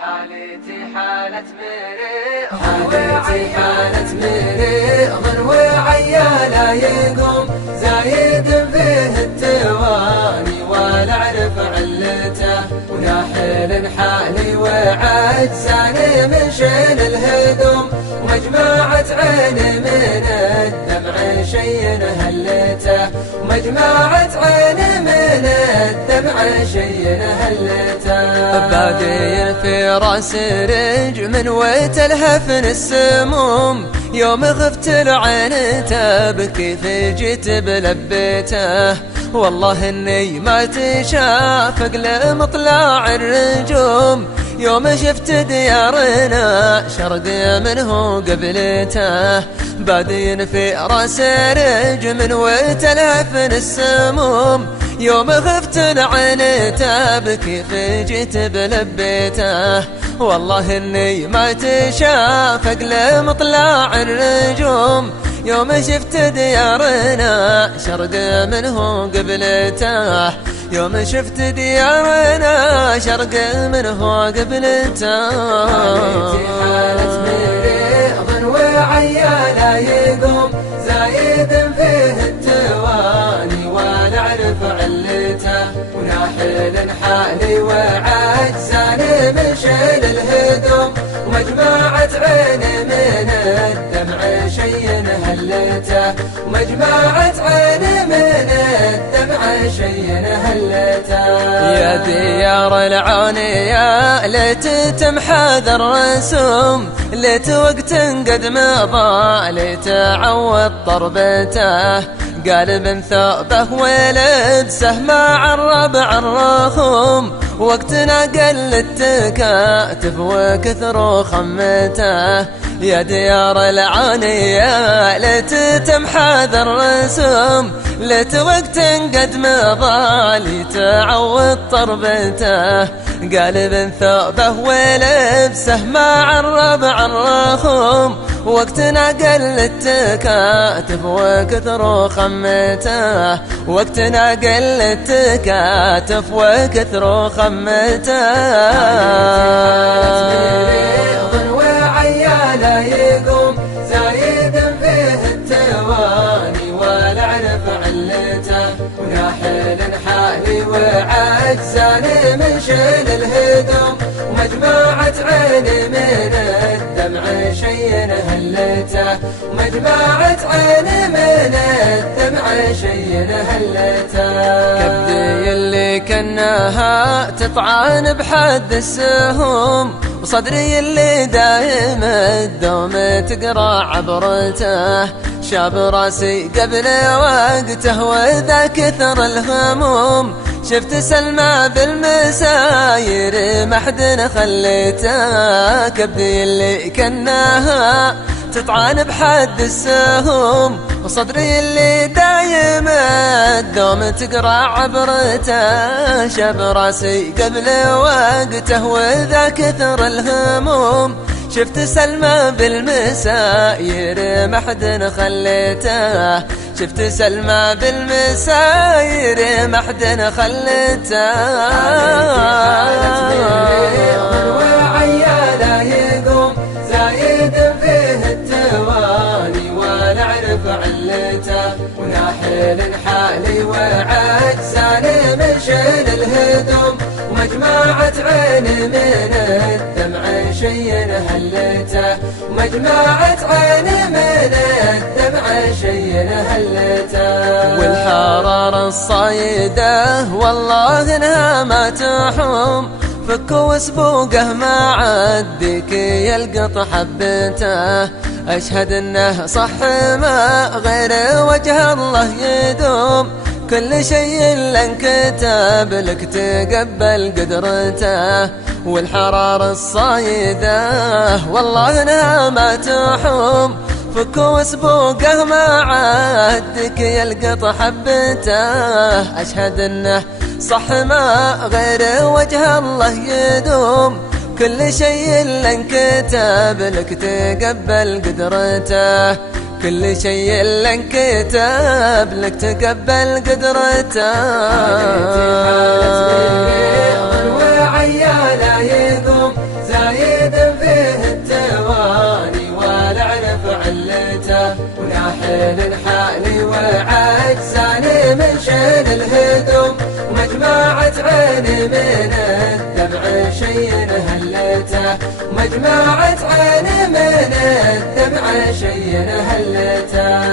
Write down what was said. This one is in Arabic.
حالتي حالة مريض وعيا لا يقوم زايد فيه التواني ولا اعرف علته وناحل حالي وعجزاني من شيل الهدوم ومجمعة عيني من الدمع شي هلته ومجمعة عيني من الدمع شي هلته بادي في راس رج من وتلهفن السموم يوم غفت العين تبكي في جيت بلبيته والله اني ما تشافق لمطلع الرجوم يوم شفت ديارنا شرق منه قبلته بادين في راس رج من وتلهفن السموم يوم غفت العين تبكي في جيت بلبيته والله اني ما تشافق لمطلع الرجوم يوم شفت ديارنا شرق منه قبلته يوم شفت ديارنا شرق منه قبلته حالة مريض وعيا لا يقوم زايد فيه التواني ولا اعرف علته وناحل حالي وعجزاني من شيل الهدوم ومجمعة عيني من الدمع شي هلته ومجمعة عيني من الدمع شي هلته يا ديار العانية ليت تمحى ذا الرسوم ليت وقت قد مضى ليت عوض ضربته قالب ثوبه ولبسه مع الربع الرخوم وقتنا قل التكاتف وكثر خمته يا ديار العانية ليت تمحى ذا الرسوم ليت وقت قد مضى ليتعوض طربته قالب ثوبه ولبسه مع الربع الرخوم وقتنا قل التكاتف وكثر خمته وقتنا قل التكاتف وكثر خمته وعيا لا يقوم زايد فيه التواني ولا اعرف علته وناحل حالي وعجزاني من شيل الهدوم ومجمعة عيني من الدمع شي هلته ومجمعة عيني من الدمع شي هلته كبدي اللي كناها تطعن بحد السهوم وصدري اللي دايم الدوم تقرا عبرته شاب راسي قبل وقته وذا كثر الهموم شفت سلمى بالمساير ما حد خليته كبدي اللي كناها تطعن بحد السهوم وصدري اللي دايم الدوم تقرا عبرته شاب راسي قبل وقته وذا كثر الهموم شفت سلمى بالمساير ما حد خليته شفت سلمى بالمساير ما حد خليته وعيا لا يقوم زايد فيه التواني ولا اعرف علته وناحل حالي وعجزاني من شيل الهدوم ومجمعة عيني من الدمع شي هلته ومجمعة عيني من الدمع شي هلته والحرارة الصايدة والله انها ما تحوم فك وسبوقه ما عدك يلقط حبته أشهد انه صح ما غير وجه الله يدوم كل شيء لانكتب لك تقبل قدرته والحرارة الصايدة والله انها ما تحوم فك وسبوقه ما عدك يلقط حبته أشهد انه صح ما غير وجه الله يدوم كل شيء لانكتب لك تقبل قدرته كل شيء لانكتب لك تقبل قدرته وعيا لا يقوم وناحل حالي وعجزاني من شيل الهدوم، ومجمعة عيني من الدمع شي هلته، ومجمعة عيني من الدمع شي هلته.